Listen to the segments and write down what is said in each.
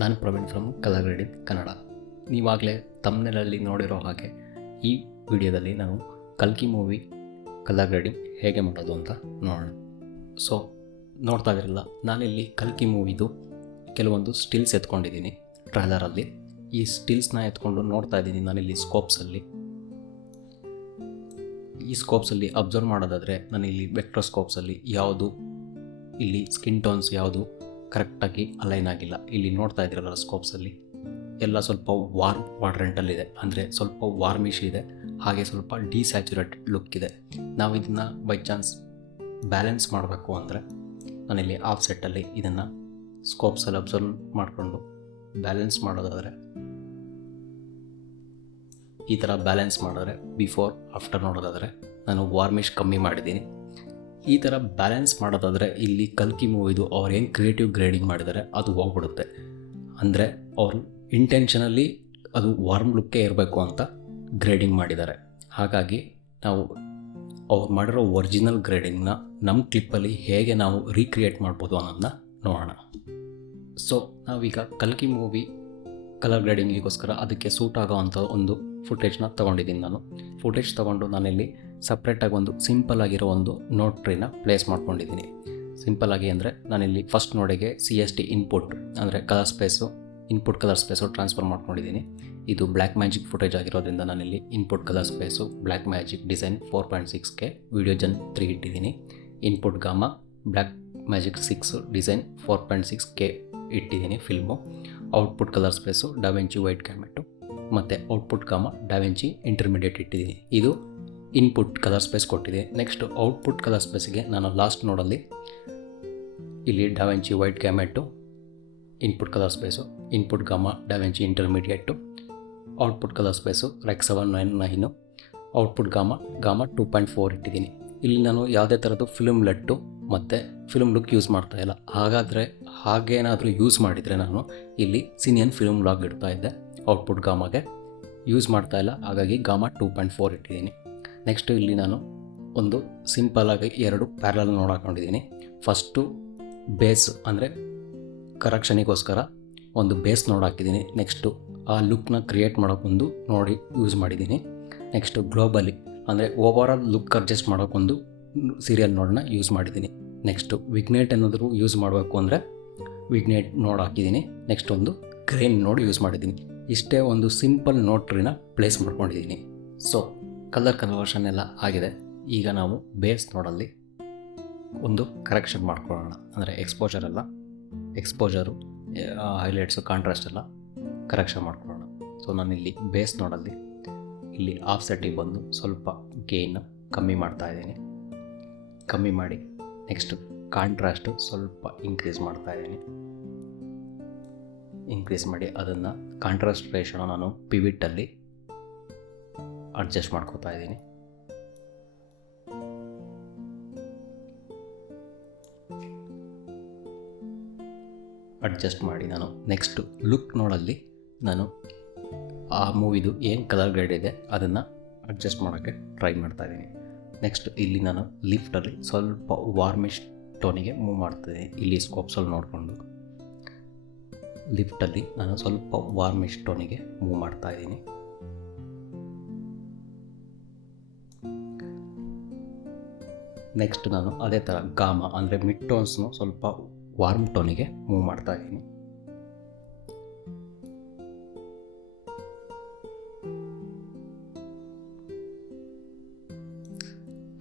ನಾನು Praveen from colour grading Kannada. ನೀವಾಗಲೇ ತಮ್ನೆಲಲ್ಲಿ ನೋಡಿರೋ ಹಾಗೆ ಈ ವಿಡಿಯೋದಲ್ಲಿ ನಾನು ಕಲ್ಕಿ ಮೂವಿ ಕಲರ್ ಗ್ರೇಡಿಂಗ್ ಹೇಗೆ ಮಾಡೋದು ಅಂತ ನೋಡೋಣ. ಸೊ ನೋಡ್ತಾ ಇದ್ರಲ್ಲ, ನಾನಿಲ್ಲಿ ಕಲ್ಕಿ ಮೂವಿದು ಕೆಲವೊಂದು ಸ್ಟಿಲ್ಸ್ ಎತ್ಕೊಂಡಿದ್ದೀನಿ ಟ್ರೈಲರಲ್ಲಿ. ಈ ಸ್ಟಿಲ್ಸ್ನ ಎತ್ಕೊಂಡು ನೋಡ್ತಾ ಇದ್ದೀನಿ ನಾನಿಲ್ಲಿ ಸ್ಕೋಪ್ಸಲ್ಲಿ. ಈ ಸ್ಕೋಪ್ಸಲ್ಲಿ ಅಬ್ಸರ್ವ್ ಮಾಡೋದಾದರೆ ನಾನಿಲ್ಲಿ ವೆಕ್ಟ್ರೋಸ್ಕೋಪ್ಸಲ್ಲಿ ಯಾವುದು ಇಲ್ಲಿ ಸ್ಕಿನ್ ಟೋನ್ಸ್ ಯಾವುದು ಕರೆಕ್ಟಾಗಿ ಅಲೈನ್ ಆಗಿಲ್ಲ. ಇಲ್ಲಿ ನೋಡ್ತಾ ಇದ್ದೀರಲ್ಲ ಸ್ಕೋಪ್ಸಲ್ಲಿ ಎಲ್ಲ ಸ್ವಲ್ಪ ವಾರ್ಮ್ ವಾಟ್ರೆಂಟಲ್ಲಿದೆ, ಅಂದರೆ ಸ್ವಲ್ಪ ವಾರ್ಮಿಶ್ ಇದೆ, ಹಾಗೆ ಸ್ವಲ್ಪ ಡಿಸ್ಯಾಚುರೇಟೆಡ್ ಲುಕ್ ಇದೆ. ನಾವು ಇದನ್ನು ಬೈ ಚಾನ್ಸ್ ಬ್ಯಾಲೆನ್ಸ್ ಮಾಡಬೇಕು ಅಂದರೆ ನಾನಿಲ್ಲಿ ಆಫ್ ಸೆಟ್ಟಲ್ಲಿ ಇದನ್ನು ಸ್ಕೋಪ್ಸಲ್ಲಿ ಅಬ್ಸರ್ವ್ ಮಾಡಿಕೊಂಡು ಬ್ಯಾಲೆನ್ಸ್ ಮಾಡೋದಾದರೆ ಈ ಥರ ಬ್ಯಾಲೆನ್ಸ್ ಮಾಡಿದ್ರೆ ಬಿಫೋರ್ ಆಫ್ಟರ್ ನೋಡೋದಾದರೆ ನಾನು ವಾರ್ಮಿಶ್ ಕಮ್ಮಿ ಮಾಡಿದ್ದೀನಿ. ಈ ಥರ ಬ್ಯಾಲೆನ್ಸ್ ಮಾಡೋದಾದರೆ ಇಲ್ಲಿ ಕಲ್ಕಿ ಮೂವಿದು ಅವ್ರು ಏನು ಕ್ರಿಯೇಟಿವ್ ಗ್ರೇಡಿಂಗ್ ಮಾಡಿದ್ದಾರೆ ಅದು ಹೋಗ್ಬಿಡುತ್ತೆ. ಅಂದರೆ ಅವರು ಇಂಟೆನ್ಷನಲ್ಲಿ ಅದು ವಾರ್ಮ್ ಲುಕ್ಕೇ ಇರಬೇಕು ಅಂತ ಗ್ರೇಡಿಂಗ್ ಮಾಡಿದ್ದಾರೆ. ಹಾಗಾಗಿ ನಾವು ಅವ್ರು ಮಾಡಿರೋ ಒರಿಜಿನಲ್ ಗ್ರೇಡಿಂಗ್ನ ನಮ್ಮ ಕ್ಲಿಪ್ಪಲ್ಲಿ ಹೇಗೆ ನಾವು ರೀಕ್ರಿಯೇಟ್ ಮಾಡ್ಬೋದು ಅನ್ನೋದನ್ನ ನೋಡೋಣ. ಸೊ ನಾವೀಗ ಕಲ್ಕಿ ಮೂವಿ ಕಲರ್ ಗ್ರೇಡಿಂಗಿಗೋಸ್ಕರ ಅದಕ್ಕೆ ಸೂಟ್ ಆಗೋ ಅಂಥ ಒಂದು ಫುಟೇಜ್ನ ತೊಗೊಂಡಿದ್ದೀನಿ. ನಾನು ಫುಟೇಜ್ ತೊಗೊಂಡು ನಾನಿಲ್ಲಿ ಸಪ್ರೇಟಾಗಿ ಒಂದು ಸಿಂಪಲ್ ಆಗಿರೋ ಒಂದು ನೋಟ್ ಟ್ರೀನ ಪ್ಲೇಸ್ ಮಾಡ್ಕೊಂಡಿದ್ದೀನಿ. ಸಿಂಪಲ್ಲಾಗಿ ಅಂದರೆ ನಾನಿಲ್ಲಿ ಫಸ್ಟ್ ನೋಡಿಗೆ CST ಇನ್ಪುಟ್ ಅಂದರೆ colour space input colour space transfer ಮಾಡ್ಕೊಂಡಿದ್ದೀನಿ. ಇದು ಬ್ಲ್ಯಾಕ್ ಮ್ಯಾಜಿಕ್ ಫುಟೇಜ್ ಆಗಿರೋದ್ರಿಂದ ನಾನಿಲ್ಲಿ input colour space black magic design 4.6K ವಿಡಿಯೋಜನ್ 3 ಇಟ್ಟಿದ್ದೀನಿ. Input gamma black magic 6 design 4.6K ಇಟ್ಟಿದ್ದೀನಿ film. Output colour space DaVinci wide gamut ಮತ್ತು output gamma DaVinci intermediate ಇಟ್ಟಿದ್ದೀನಿ. ಇದು ಇನ್ಪುಟ್ ಕಲರ್ ಸ್ಪೇಸ್ ಕೊಟ್ಟಿದೆ. ನೆಕ್ಸ್ಟ್ ಔಟ್ಪುಟ್ ಕಲರ್ ಸ್ಪೇಸಿಗೆ ನಾನು ಲಾಸ್ಟ್ ನೋಡಲ್ಲಿ ಇಲ್ಲಿ DaVinci wide gamut input colour space, input gamma DaVinci intermediate, output colour space REC 799, output gamma 2.4 ಇಟ್ಟಿದ್ದೀನಿ. ಇಲ್ಲಿ ನಾನು ಯಾವುದೇ ಥರದ್ದು ಫಿಲ್ಮ್ ಲಟ್ಟು ಮತ್ತು ಫಿಲ್ಮ್ ಲುಕ್ ಯೂಸ್ ಮಾಡ್ತಾಯಿಲ್ಲ. ಹಾಗೇನಾದರೂ ಯೂಸ್ ಮಾಡಿದರೆ ನಾನು ಇಲ್ಲಿ ಸಿನಿಯನ್ ಫಿಲ್ಮ್ ಲಾಗ್ ಇಡ್ತಾ ಇದ್ದೆ, ಔಟ್ಪುಟ್ ಗಾಮಾಗೆ ಯೂಸ್ ಮಾಡ್ತಾಯಿಲ್ಲ. ಹಾಗಾಗಿ ಗಾಮಾ 2.4 ಇಟ್ಟಿದ್ದೀನಿ. ನೆಕ್ಸ್ಟು ಇಲ್ಲಿ ನಾನು ಒಂದು ಸಿಂಪಲಾಗಿ 2 ಪ್ಯಾರಲಲ್ ನೋಡ್ ಹಾಕೊಂಡಿದ್ದೀನಿ. ಫಸ್ಟು ಬೇಸ್ ಅಂದರೆ ಕರೆಕ್ಷನಿಗೋಸ್ಕರ ಒಂದು ಬೇಸ್ ನೋಡ್ ಹಾಕಿದ್ದೀನಿ. ನೆಕ್ಸ್ಟು ಆ ಲುಕ್ನ ಕ್ರಿಯೇಟ್ ಮಾಡೋಕ್ಕೊಂದು ನೋಡಿ ಯೂಸ್ ಮಾಡಿದ್ದೀನಿ. ನೆಕ್ಸ್ಟು ಗ್ಲೋಬಲಿ ಅಂದರೆ ಓವರಾಲ್ ಲುಕ್ ಅಡ್ಜಸ್ಟ್ ಮಾಡೋಕ್ಕೊಂದು ಸೀರಿಯಲ್ ನೋಡನ್ನ ಯೂಸ್ ಮಾಡಿದ್ದೀನಿ. ನೆಕ್ಸ್ಟು ವಿಗ್ನೇಟ್ ಏನಾದರೂ ಯೂಸ್ ಮಾಡಬೇಕು ಅಂದರೆ ವಿಗ್ನೇಟ್ ನೋಡ್ ಹಾಕಿದ್ದೀನಿ. ನೆಕ್ಸ್ಟ್ ಒಂದು ಗ್ರೇನ್ ನೋಡ್ ಯೂಸ್ ಮಾಡಿದ್ದೀನಿ. ಇಷ್ಟೇ ಒಂದು ಸಿಂಪಲ್ ನೋಟ್ ಟ್ರೀನ ಪ್ಲೇಸ್ ಮಾಡ್ಕೊಂಡಿದ್ದೀನಿ. ಸೊ ಕಲರ್ ಕನ್ವರ್ಷನ್ ಎಲ್ಲ ಆಗಿದೆ. ಈಗ ನಾವು ಬೇಸ್ ನೋಡಲ್ಲಿ ಒಂದು ಕರೆಕ್ಷನ್ ಮಾಡ್ಕೊಳ್ಳೋಣ. ಅಂದರೆ ಎಕ್ಸ್ಪೋಜರು ಹೈಲೈಟ್ಸು ಕಾಂಟ್ರಾಸ್ಟ್ ಎಲ್ಲ ಕರೆಕ್ಷನ್ ಮಾಡ್ಕೊಳ್ಳೋಣ. ಸೊ ನಾನಿಲ್ಲಿ ಬೇಸ್ ನೋಡಲ್ಲಿ ಇಲ್ಲಿ ಆಫ್ ಸೆಟ್ಟಿಗೆ ಬಂದು ಸ್ವಲ್ಪ ಗೇನ್ ಕಮ್ಮಿ ಮಾಡ್ತಾಯಿದ್ದೀನಿ. ಕಮ್ಮಿ ಮಾಡಿ ನೆಕ್ಸ್ಟ್ ಕಾಂಟ್ರಾಸ್ಟು ಸ್ವಲ್ಪ ಇನ್ಕ್ರೀಸ್ ಮಾಡ್ತಾಯಿದ್ದೀನಿ. ಇನ್ಕ್ರೀಸ್ ಮಾಡಿ ಅದನ್ನು ಕಾಂಟ್ರಾಸ್ಟ್ ರೇಷನ ನಾನು ಪಿವಿಟಲ್ಲಿ ಅಡ್ಜಸ್ಟ್ ಮಾಡ್ಕೋತಾ ಇದ್ದೀನಿ. ಅಡ್ಜಸ್ಟ್ ಮಾಡಿ ನಾನು ನೆಕ್ಸ್ಟ್ ಲುಕ್ ನೋಡಲ್ಲಿ ನಾನು ಆ ಮೂವಿದು ಏನು ಕಲರ್ ಗ್ರೇಡ್ ಇದೆ ಅದನ್ನು ಅಡ್ಜಸ್ಟ್ ಮಾಡೋಕ್ಕೆ ಟ್ರೈ ಮಾಡ್ತಾಯಿದ್ದೀನಿ. ನೆಕ್ಸ್ಟ್ ಇಲ್ಲಿ ನಾನು ಲಿಫ್ಟಲ್ಲಿ ಸ್ವಲ್ಪ ವಾರ್ಮಿಶ್ ಟೋನಿಗೆ ಮೂವ್ ಮಾಡ್ತಾಯಿದ್ದೀನಿ. ಇಲ್ಲಿ ಸ್ಕೋಪ್ಸಲ್ಲಿ ನೋಡಿಕೊಂಡು ಲಿಫ್ಟಲ್ಲಿ ನಾನು ಸ್ವಲ್ಪ ವಾರ್ಮಿಶ್ ಟೋನಿಗೆ ಮೂವ್ ಮಾಡ್ತಾಯಿದ್ದೀನಿ. ನೆಕ್ಸ್ಟ್ ನಾನು ಅದೇ ಥರ ಗಾಮಾ ಅಂದರೆ ಮಿಡ್ ಟೋನ್ಸ್ನು ಸ್ವಲ್ಪ ವಾರ್ಮ್ ಟೋನಿಗೆ ಮೂವ್ ಮಾಡ್ತಾಯಿದ್ದೀನಿ.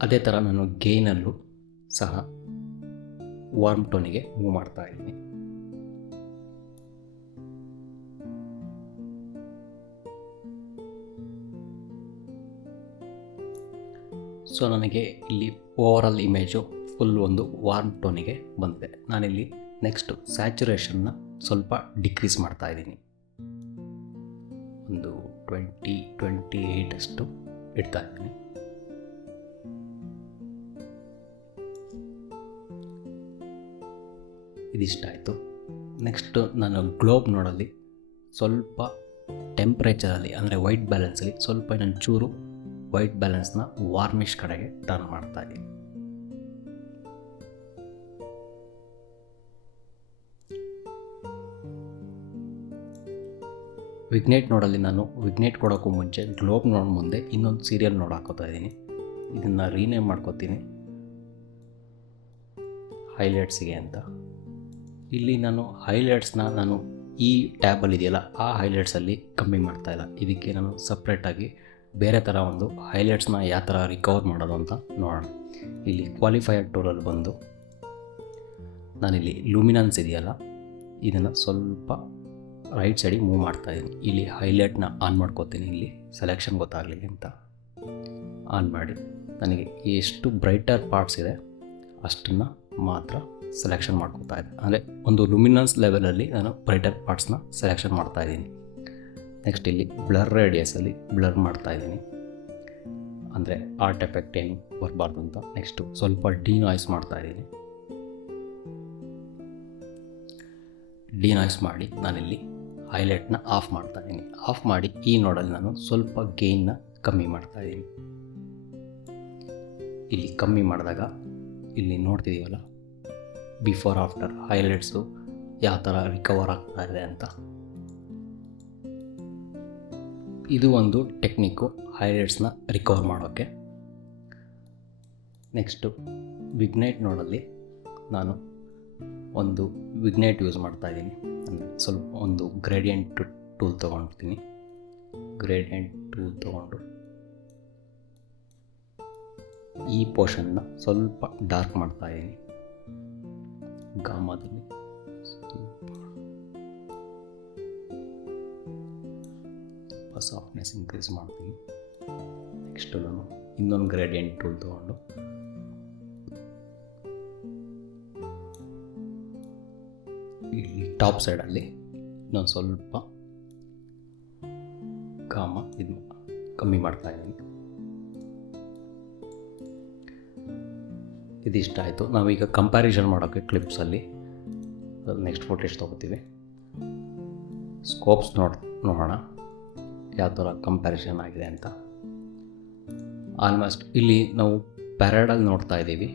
ಅದೇ ಥರ ನಾನು ಗೇನಲ್ಲೂ ಸಹ ವಾರ್ಮ್ ಟೋನಿಗೆ ಮೂವ್ ಮಾಡ್ತಾಯಿದ್ದೀನಿ. ಸೊ ನನಗೆ ಇಲ್ಲಿ ಓವರಾಲ್ ಇಮೇಜು ಫುಲ್ ಒಂದು ವಾರ್ಮ್ ಟೋನಿಗೆ ಬಂದಿದೆ. ನಾನಿಲ್ಲಿ ನೆಕ್ಸ್ಟು ಸ್ಯಾಚುರೇಷನ್ನ ಸ್ವಲ್ಪ ಡಿಕ್ರೀಸ್ ಮಾಡ್ತಾಯಿದ್ದೀನಿ. ಒಂದು 28 ಅಷ್ಟು ಇಡ್ತಾ ಇದ್ದೀನಿ. ಇದಿಷ್ಟಾಯಿತು. ನೆಕ್ಸ್ಟು ನಾನು ಗ್ಲೋಬ್ ನೋಡಲ್ಲಿ ಸ್ವಲ್ಪ ಟೆಂಪ್ರೇಚರಲ್ಲಿ ಅಂದರೆ ವೈಟ್ ಬ್ಯಾಲೆನ್ಸಲ್ಲಿ ಸ್ವಲ್ಪ ನಾನು ಚೂರು ವೈಟ್ ಬ್ಯಾಲೆನ್ಸ್ನ ವಾರ್ಮಿಶ್ ಕಡೆಗೆ ಟರ್ನ್ ಮಾಡ್ತಾಯಿದ್ದೀನಿ. ವಿಗ್ನೇಟ್ ನೋಡಲ್ಲಿ ನಾನು ವಿಗ್ನೇಟ್ ಕೊಡೋಕ್ಕೂ ಮುಂಚೆ ಗ್ಲೋಬ್ ನೋಡ್ ಮುಂದೆ ಇನ್ನೊಂದು ಸೀರಿಯಲ್ ನೋಡ್ ಹಾಕೋತಾ ಇದ್ದೀನಿ. ಇದನ್ನು ರೀನೇಮ್ ಮಾಡ್ಕೋತೀನಿ ಹೈಲೈಟ್ಸಿಗೆ ಅಂತ. ಇಲ್ಲಿ ನಾನು ಹೈಲೈಟ್ಸ್ನ ನಾನು ಈ ಟ್ಯಾಬಲ್ಲಿ ಇದೆಯಲ್ಲ ಆ ಹೈಲೈಟ್ಸಲ್ಲಿ ಕಮ್ಮಿ ಮಾಡ್ತಾಯಿಲ್ಲ. ಇದಕ್ಕೆ ನಾನು ಸಪ್ರೇಟಾಗಿ ಬೇರೆ ಥರ ಒಂದು ಹೈಲೈಟ್ಸ್ನ ಯಾವ ಥರ ರಿಕವರ್ ಮಾಡೋದು ಅಂತ ನೋಡೋಣ. ಇಲ್ಲಿ ಕ್ವಾಲಿಫೈಯರ್ ಟೂಲಲ್ಲಿ ಬಂದು ನಾನಿಲ್ಲಿ ಲೂಮಿನನ್ಸ್ ಇದೆಯಲ್ಲ ಇದನ್ನು ಸ್ವಲ್ಪ ರೈಟ್ ಸೈಡಿಗೆ ಮೂವ್ ಮಾಡ್ತಾಯಿದ್ದೀನಿ. ಇಲ್ಲಿ ಹೈಲೈಟ್ನ ಆನ್ ಮಾಡ್ಕೋತೀನಿ. ಇಲ್ಲಿ ಸೆಲೆಕ್ಷನ್ ಗೊತ್ತಾಗಲಿ ಅಂತ ಆನ್ ಮಾಡಿ ನನಗೆ ಎಷ್ಟು ಬ್ರೈಟರ್ ಪಾರ್ಟ್ಸ್ ಇದೆ ಅಷ್ಟನ್ನು ಮಾತ್ರ ಸೆಲೆಕ್ಷನ್ ಮಾಡ್ಕೋತಾ ಇದ್ದೆ. ಅಂದರೆ ಒಂದು ಲುಮಿನನ್ಸ್ ಲೆವೆಲಲ್ಲಿ ನಾನು ಬ್ರೈಟರ್ ಪಾರ್ಟ್ಸ್ನ ಸೆಲೆಕ್ಷನ್ ಮಾಡ್ತಾಯಿದ್ದೀನಿ. ನೆಕ್ಸ್ಟ್ ಇಲ್ಲಿ ಬ್ಲರ್ ರೇಡಿಯಸಲ್ಲಿ ಬ್ಲರ್ ಮಾಡ್ತಾಯಿದ್ದೀನಿ, ಅಂದರೆ ಆರ್ಟ್ ಎಫೆಕ್ಟ್ ಏನು ಬರಬಾರ್ದು ಅಂತ. ನೆಕ್ಸ್ಟು ಸ್ವಲ್ಪ ಡಿನಾಯ್ಸ್ ಮಾಡ್ತಾಯಿದ್ದೀನಿ. ಡಿನಾಯ್ಸ್ ಮಾಡಿ ನಾನಿಲ್ಲಿ ಹೈಲೈಟ್ನ ಆಫ್ ಮಾಡ್ತಾಯಿದ್ದೀನಿ. ಆಫ್ ಮಾಡಿ ಈ ನೋಡಲ್ಲಿ ನಾನು ಸ್ವಲ್ಪ ಗೇನ್ನ ಕಮ್ಮಿ ಮಾಡ್ತಾಯಿದ್ದೀನಿ. ಇಲ್ಲಿ ಕಮ್ಮಿ ಮಾಡಿದಾಗ ಇಲ್ಲಿ ನೋಡ್ತಿದ್ದೀವಲ್ಲ ಬಿಫೋರ್ ಆಫ್ಟರ್ ಹೈಲೈಟ್ಸು ಯಾವ ಥರ ರಿಕವರ್ ಆಗ್ತಾ ಇದೆ ಅಂತ. ಇದು ಒಂದು ಟೆಕ್ನಿಕ್ಕು ಹೈಲೈಟ್ಸ್ನ ರಿಕವರ್ ಮಾಡೋಕ್ಕೆ. ನೆಕ್ಸ್ಟು ವಿಗ್ನೇಟ್ ನೋಡಲ್ಲಿ ನಾನು ಒಂದು ವಿಗ್ನೇಟ್ ಯೂಸ್ ಮಾಡ್ತಾಯಿದ್ದೀನಿ. ಅಂದರೆ ಸ್ವಲ್ಪ ಒಂದು ಗ್ರೇಡಿಯಂಟ್ ಟೂಲ್ ತೊಗೊಳ್ತೀನಿ. ಗ್ರೇಡಿಯಂಟ್ ಟೂಲ್ ತೊಗೊಂಡು ಈ ಪೋರ್ಷನ್ನ ಸ್ವಲ್ಪ ಡಾರ್ಕ್ ಮಾಡ್ತಾಯಿದ್ದೀನಿ. ಗಾಮಾದಲ್ಲಿ ಸ್ವಲ್ಪ ಸಾಫ್ಟ್ನೆಸ್ ಇನ್ಕ್ರೀಸ್ ಮಾಡ್ತೀನಿ. ನೆಕ್ಸ್ಟು ನಾನು ಇನ್ನೊಂದು ಗ್ರೇಡಿಯಂಟ್ ಟೂಲ್ ತೊಗೊಂಡು ಇಲ್ಲಿ ಟಾಪ್ ಸೈಡಲ್ಲಿ ಇನ್ನೊಂದು ಸ್ವಲ್ಪ ಗಾಮ ಇದು ಕಮ್ಮಿ ಮಾಡ್ತಾಯಿದ್ದೀನಿ. ಇದಿಷ್ಟ ಆಯಿತು. ನಾವೀಗ ಕಂಪ್ಯಾರಿಸನ್ ಮಾಡೋಕ್ಕೆ ಕ್ಲಿಪ್ಸಲ್ಲಿ ನೆಕ್ಸ್ಟ್ ಫುಟೇಜ್ ತೊಗೋತೀವಿ. ಸ್ಕೋಪ್ಸ್ ನೋಡೋಣ ಯಾವ ಥರ ಕಂಪ್ಯಾರಿಸನ್ ಆಗಿದೆ ಅಂತ. ಆಲ್ಮೋಸ್ಟ್ ಇಲ್ಲಿ ನಾವು ಪ್ಯಾರಡಲ್ಲಿ ನೋಡ್ತಾ ಇದ್ದೀವಿ.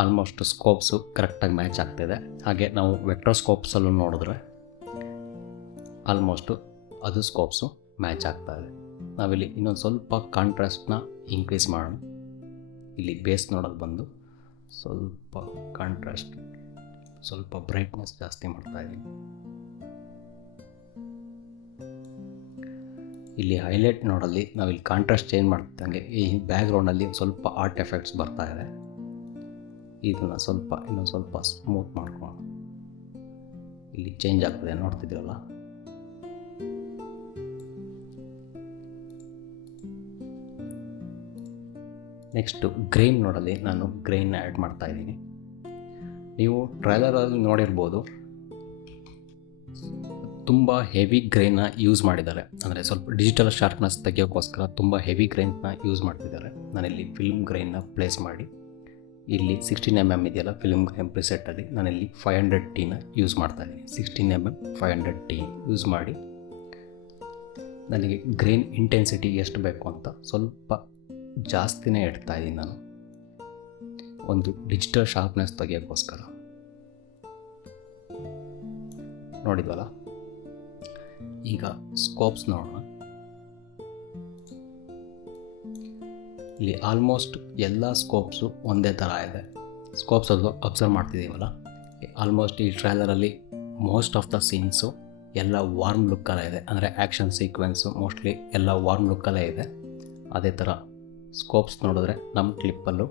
ಆಲ್ಮೋಸ್ಟ್ ಸ್ಕೋಪ್ಸು ಕರೆಕ್ಟಾಗಿ ಮ್ಯಾಚ್ ಆಗ್ತಿದೆ. ಹಾಗೆ ನಾವು ವೆಕ್ಟರ್ ಸ್ಕೋಪ್ಸಲ್ಲೂ ನೋಡಿದ್ರೆ ಆಲ್ಮೋಸ್ಟು ಅದು ಸ್ಕೋಪ್ಸು ಮ್ಯಾಚ್ ಆಗ್ತಾಯಿದೆ. ನಾವಿಲ್ಲಿ ಇನ್ನೊಂದು ಸ್ವಲ್ಪ ಕಾಂಟ್ರಾಸ್ಟ್ನ ಇನ್ಕ್ರೀಸ್ ಮಾಡೋಣ. ಇಲ್ಲಿ ಬೇಸ್ ನೋಡೋದು ಬಂದು ಸ್ವಲ್ಪ ಕಾಂಟ್ರಾಸ್ಟ್, ಸ್ವಲ್ಪ ಬ್ರೈಟ್ನೆಸ್ ಜಾಸ್ತಿ ಮಾಡ್ತಾಯಿದ್ದೀನಿ. ಇಲ್ಲಿ ಹೈಲೈಟ್ ನೋಡಲ್ಲಿ ನಾವಿಲ್ಲಿ ಕಾಂಟ್ರಾಸ್ಟ್ ಚೇಂಜ್ ಮಾಡ್ತಿದ್ದಂಗೆ ಈ ಬ್ಯಾಕ್ಗ್ರೌಂಡಲ್ಲಿ ಸ್ವಲ್ಪ ಆರ್ಟ್ ಎಫೆಕ್ಟ್ಸ್ ಬರ್ತಾ ಇದೆ. ಇದನ್ನು ಇನ್ನೊಂದು ಸ್ವಲ್ಪ ಸ್ಮೂತ್ ಮಾಡ್ಕೊಳ್ಳೋಣ. ಇಲ್ಲಿ ಚೇಂಜ್ ಆಗ್ತದೆ ನೋಡ್ತಿದ್ದೀರಲ್ಲ. ನೆಕ್ಸ್ಟು ಗ್ರೈನ್ ನೋಡಲ್ಲಿ ನಾನು ಗ್ರೈನ್ನ ಆ್ಯಡ್ ಮಾಡ್ತಾಯಿದ್ದೀನಿ. ನೀವು ಟ್ರೈಲರಲ್ಲಿ ನೋಡಿರ್ಬೋದು ತುಂಬ ಹೆವಿ ಗ್ರೈನ್ನ ಯೂಸ್ ಮಾಡಿದ್ದಾರೆ. ಅಂದರೆ ಸ್ವಲ್ಪ ಡಿಜಿಟಲ್ ಶಾರ್ಪ್ನೆಸ್ ತೆಗಿಯೋಕ್ಕೋಸ್ಕರ ತುಂಬ ಹೆವಿ ಗ್ರೈನ್ನ ಯೂಸ್ ಮಾಡ್ತಿದ್ದಾರೆ. ನಾನಿಲ್ಲಿ ಫಿಲ್ಮ್ ಗ್ರೈನ್ನ ಪ್ಲೇಸ್ ಮಾಡಿ ಇಲ್ಲಿ 16mm ಇದೆಯಲ್ಲ ಫಿಲ್ಮ್ ಗ್ರೈನ್ ಪ್ರಿಸೆಟ್ಟಲ್ಲಿ ನಾನಿಲ್ಲಿ 500Tನ ಯೂಸ್ ಮಾಡ್ತಾಯಿದ್ದೀನಿ. 16mm 500T ಯೂಸ್ ಮಾಡಿ ನನಗೆ ಗ್ರೈನ್ ಇಂಟೆನ್ಸಿಟಿ ಎಷ್ಟು ಬೇಕು ಅಂತ ಸ್ವಲ್ಪ ಜಾಸ್ತಿನೇ ಇಡ್ತಾಯಿದ್ದೀನಿ ನಾನು, ಒಂದು ಡಿಜಿಟಲ್ ಶಾರ್ಪ್ನೆಸ್ ತೆಗಿಯೋಕ್ಕೋಸ್ಕರ. ನೋಡಿದ್ವಲ್ಲ. ಈಗ ಸ್ಕೋಪ್ಸ್ ನೋಡೋಣ. ಇಲ್ಲಿ ಆಲ್ಮೋಸ್ಟ್ ಎಲ್ಲ ಸ್ಕೋಪ್ಸು ಒಂದೇ ಥರ ಇದೆ. ಸ್ಕೋಪ್ಸ್ ಅದು ಅಬ್ಸರ್ವ್ ಮಾಡ್ತಿದ್ದೀವಲ್ಲ, ಆಲ್ಮೋಸ್ಟ್ ಈ ಟ್ರೈಲರಲ್ಲಿ ಮೋಸ್ಟ್ ಆಫ್ ದ ಸೀನ್ಸು ಎಲ್ಲ ವಾರ್ಮ್ ಲುಕ್ಕಲ್ಲೇ ಇದೆ. ಅಂದರೆ ಆ್ಯಕ್ಷನ್ ಸೀಕ್ವೆನ್ಸು ಮೋಸ್ಟ್ಲಿ ಎಲ್ಲ ವಾರ್ಮ್ ಲುಕ್ಕಲ್ಲೇ ಇದೆ. ಅದೇ ಥರ ಸ್ಕೋಪ್ಸ್ ನೋಡಿದ್ರೆ ನಮ್ಮ ಕ್ಲಿಪ್ಪಲ್ಲೂ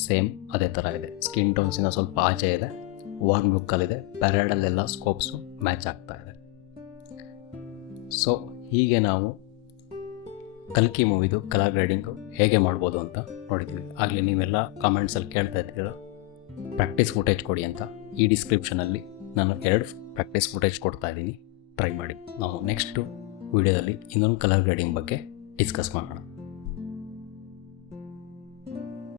ಸೇಮ್ ಅದೇ ಥರ ಇದೆ. ಸ್ಕಿನ್ ಟೋನ್ಸಿನ ಸ್ವಲ್ಪ ಆಚೆ ಇದೆ, ವಾರ್ಮ್ ಲುಕ್ಕಲ್ಲಿದೆ. ಪ್ಯಾರಡಲ್ಲೆಲ್ಲ ಸ್ಕೋಪ್ಸು ಮ್ಯಾಚ್ ಆಗ್ತಾ ಇದೆ. ಸೊ ಹೀಗೆ ನಾವು ಕಲ್ಕಿ ಮೂವಿದು ಕಲರ್ ಗ್ರೇಡಿಂಗು ಹೇಗೆ ಮಾಡ್ಬೋದು ಅಂತ ನೋಡಿದ್ದೀವಿ. ಆಗಲಿ ನೀವೆಲ್ಲ ಕಾಮೆಂಟ್ಸಲ್ಲಿ ಕೇಳ್ತಾ ಇದ್ದೀರ ಪ್ರಾಕ್ಟೀಸ್ ಫುಟೇಜ್ ಕೊಡಿ ಅಂತ. ಈ ಡಿಸ್ಕ್ರಿಪ್ಷನಲ್ಲಿ ನಾನು 2 ಪ್ರಾಕ್ಟೀಸ್ ಫುಟೇಜ್ ಕೊಡ್ತಾ ಇದ್ದೀನಿ, ಟ್ರೈ ಮಾಡಿ. ನಾವು ನೆಕ್ಸ್ಟು ವೀಡಿಯೋದಲ್ಲಿ ಇನ್ನೊಂದು ಕಲರ್ ಗ್ರೇಡಿಂಗ್ ಬಗ್ಗೆ ಡಿಸ್ಕಸ್ ಮಾಡೋಣ.